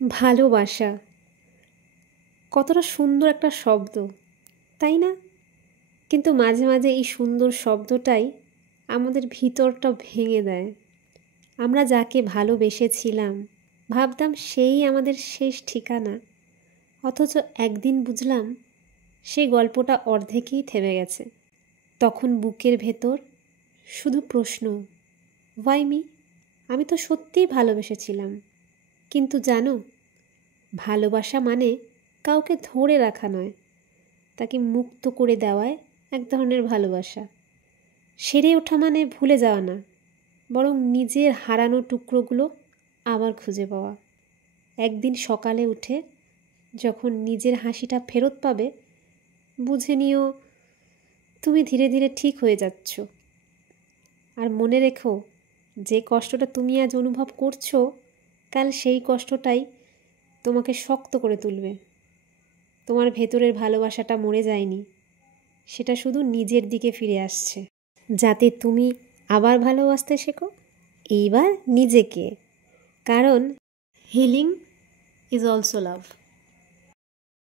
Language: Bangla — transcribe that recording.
ভালোবাসা কতটা সুন্দর একটা শব্দ, তাই না? কিন্তু মাঝে মাঝে এই সুন্দর শব্দটাই আমাদের ভিতরটা ভেঙে দেয়। আমরা যাকে ভালোবেসেছিলাম ভাবতাম সেই আমাদের শেষ ঠিকানা, অথচ একদিন বুঝলাম সেই গল্পটা অর্ধেকেই থেমে গেছে। তখন বুকের ভেতর শুধু প্রশ্ন, হোয়াই মি? আমি তো সত্যিই ভালোবেসেছিলাম। কিন্তু জানো, ভালোবাসা মানে কাউকে ধরে রাখা নয়, তাকে মুক্ত করে দেওয়ায় এক ধরনের ভালোবাসা। সেরে ওঠা মানে ভুলে যাওয়া না, বরং নিজের হারানো টুকরোগুলো আবার খুঁজে পাওয়া। একদিন সকালে উঠে যখন নিজের হাসিটা ফেরত পাবে, বুঝে নিও তুমি ধীরে ধীরে ঠিক হয়ে যাচ্ছ। আর মনে রেখো, যে কষ্টটা তুমি আজ অনুভব করছো, কাল সেই কষ্টটাই তোমাকে শক্ত করে তুলবে। তোমার ভেতরের ভালোবাসাটা মরে যায়নি, সেটা শুধু নিজের দিকে ফিরে আসছে, যাতে তুমি আবার ভালোবাসতে শেখো, এইবার নিজেকে। কারণ হিলিং ইজ অলসো লাভ।